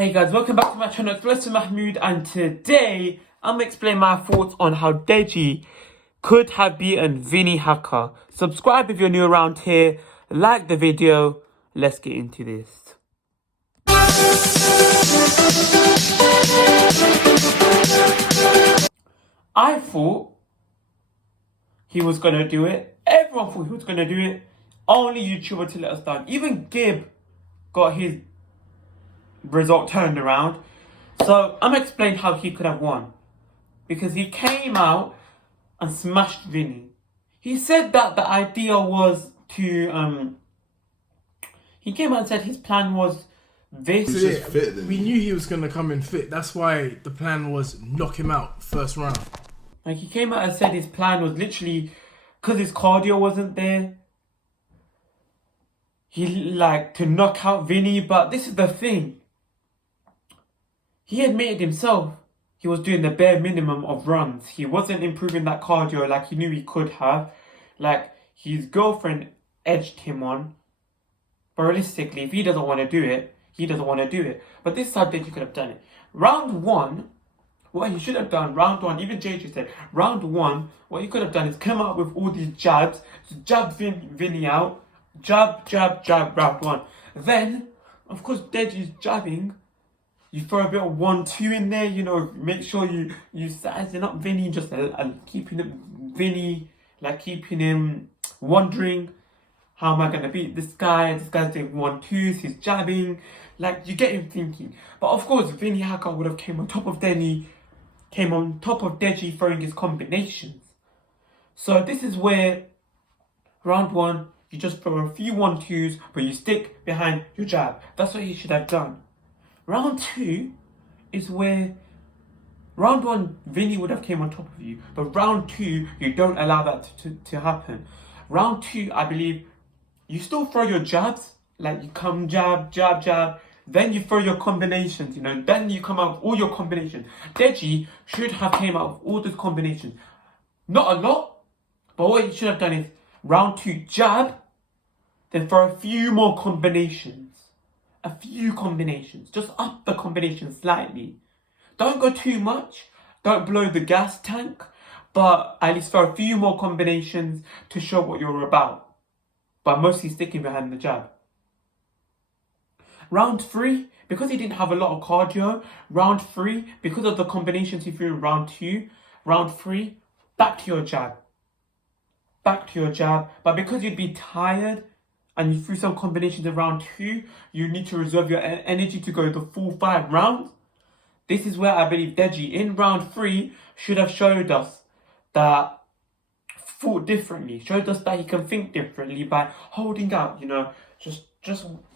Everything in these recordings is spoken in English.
Hey guys, welcome back to my channel. It's Blessed Mahmood, and today I'm explaining my thoughts on how Deji could have beaten Vinnie Hacker. Subscribe if you're new around here, like the video, let's get into this. I thought he was going to do it. Everyone thought he was going to do it. Only YouTuber to let us down. Even Gib got his result turned around. So I'm explaining how he could have won. Because he came out and smashed Vinnie. He said that the idea was to he came out and said his plan was this. We knew he was going to come in fit. That's why the plan was knock him out first round. Like, he came out and said his plan was literally because his cardio wasn't there. He like to knock out Vinnie, but this is the thing. He admitted himself he was doing the bare minimum of runs. He wasn't improving that cardio like he knew he could have. Like, his girlfriend edged him on. But realistically, if he doesn't want to do it, he doesn't want to do it. But this is how Deji could have done it. Round one, what he should have done, round one, even JJ said, round one, what he could have done is come out with all these jabs, jab Vinnie out, jab, round one. Then, of course, Deji's jabbing. You throw a bit of 1-2 in there, you know, make sure you sizing up Vinnie, just keeping Vinnie, like keeping him wondering, how am I going to beat this guy? This guy's doing 1-2s, he's jabbing, like you get him thinking. But of course, Vinnie Hacker would have came on top of Deji throwing his combinations. So this is where, round one, you just throw a few 1-2s, but you stick behind your jab. That's what he should have done. Round two is where round one, Vinnie would have came on top of you. But round two, you don't allow that to happen. Round two, I believe, you still throw your jabs. Like, you come jab. Then you throw your combinations, you know. Then you come out with all your combinations. Deji should have came out with all those combinations. Not a lot, but what he should have done is round two, jab. Then throw a few more combinations. A few combinations. Just up the combination slightly. Don't go too much. Don't blow the gas tank. But at least throw a few more combinations to show what you're about. But mostly sticking behind the jab. Round three, because he didn't have a lot of cardio. Round three, because of the combinations he threw in round two. Round three, back to your jab. Back to your jab. But because you'd be tired, and you threw some combinations in round two, you need to reserve your energy to go the full 5 rounds. This is where I believe Deji in round 3 should have showed us that thought differently, showed us that he can think differently by holding out, you know, just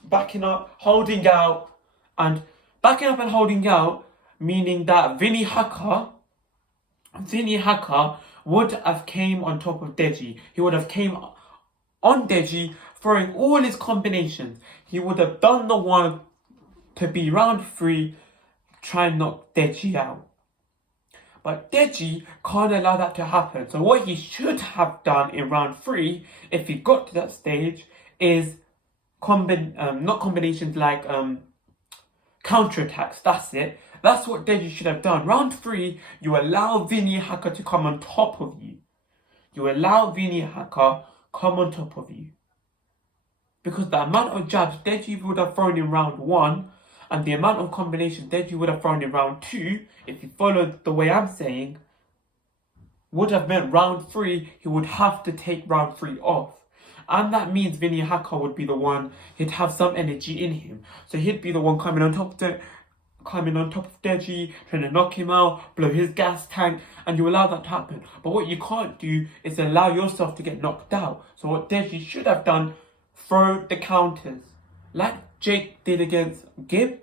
backing up, holding out, and holding out, meaning that Vinnie Hacker would have came on top of Deji. He would have came on Deji, throwing all his combinations. He would have done the one to be round 3, try and knock Deji out. But Deji can't allow that to happen. So what he should have done in round 3, if he got to that stage, is not combinations like counterattacks. That's it. That's what Deji should have done. Round 3, you allow Vinnie Hacker to come on top of you. You allow Vinnie Hacker come on top of you. Because the amount of jabs Deji would have thrown in round 1 and the amount of combinations Deji would have thrown in round 2, if you followed the way I'm saying, would have meant round 3, he would have to take round 3 off. And that means Vinnie Hacker would be the one, he'd have some energy in him. So he'd be the one coming on top of Deji, trying to knock him out, blow his gas tank, and you allow that to happen. But what you can't do is allow yourself to get knocked out. So what Deji should have done, throw the counters. Like Jake did against Gib,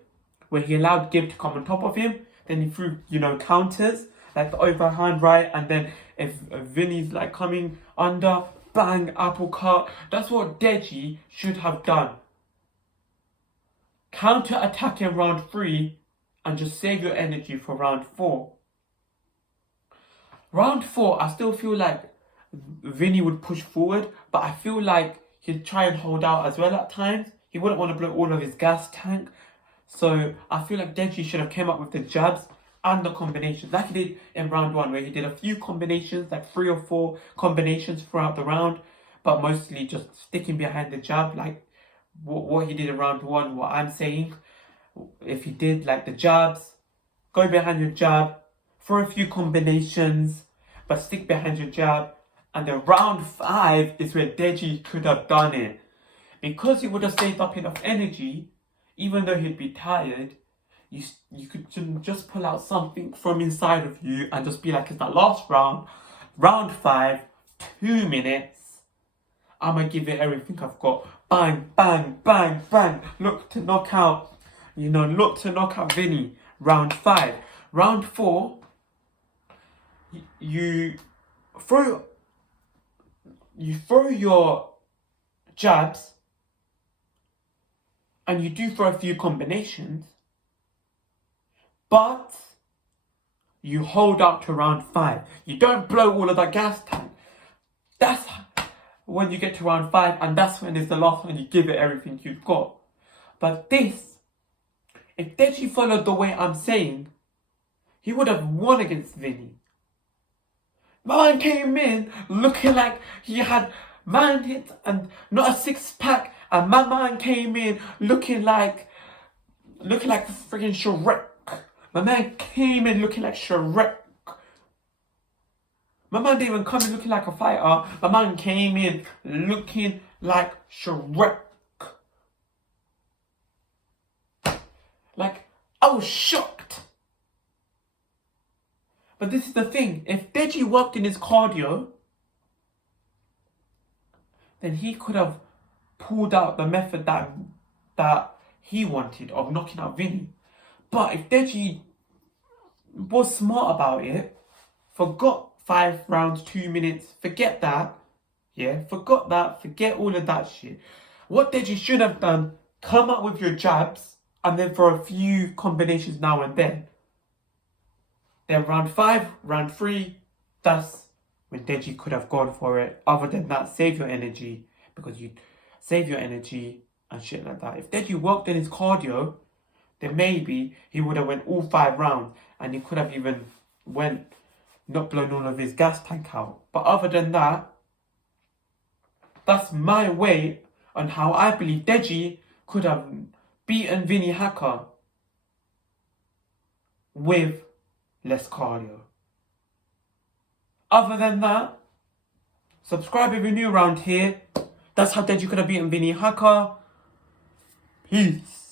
where he allowed Gib to come on top of him. Then he threw, you know, counters, like the overhand right. And then if Vinnie's like coming under, bang, uppercut. That's what Deji should have done. Counter attack in round 3 and just save your energy for round 4. Round 4, I still feel like Vinnie would push forward, but I feel like he'd try and hold out as well at times. He wouldn't want to blow all of his gas tank. So I feel like Deji should have came up with the jabs and the combinations like he did in round 1, where he did a few combinations, like 3 or 4 combinations throughout the round, but mostly just sticking behind the jab, like what he did in round 1. What I'm saying, if he did like the jabs, go behind your jab, throw a few combinations, but stick behind your jab. And then round 5 is where Deji could have done it. Because he would have saved up enough energy, even though he'd be tired, you could just pull out something from inside of you and just be like, it's that last round, round 5, 2 minutes. I'm going to give it everything I've got. Bang, bang, bang, bang. Look to knock out, look to knock out Vinnie. Round 5. Round 4, you throw your jabs and you do throw a few combinations, but you hold out to round 5. You don't blow all of that gas tank. That's when you get to round 5, and that's when it's the last one. You give it everything you've got. But this, if Deji followed the way I'm saying, he would have won against Vinnie. Man came in looking like he had man hits and not a 6-pack, and my man came in looking like freaking Shrek. My man came in looking like Shrek. My man didn't even come in looking like a fighter. My man came in looking like Shrek. Like, I was shocked. But this is the thing. If Deji worked in his cardio, then he could have pulled out the method that he wanted of knocking out Vinnie. But if Deji was smart about it, forgot 5 rounds, 2 minutes, forget that. Yeah, forgot that, forget all of that shit. What Deji should have done, come up with your jabs, and then for a few combinations now and then. Then round 5, round 3, that's when Deji could have gone for it. Other than that, save your energy, because you save your energy and shit like that. If Deji worked in his cardio, then maybe he would have went all 5 rounds, and he could have even not blown all of his gas tank out. But other than that, that's my way on how I believe Deji could have beaten Vinnie Hacker with less cardio. Other than that, subscribe if you're new around here. That's how Deji could have beaten Vinnie Hacker. Peace.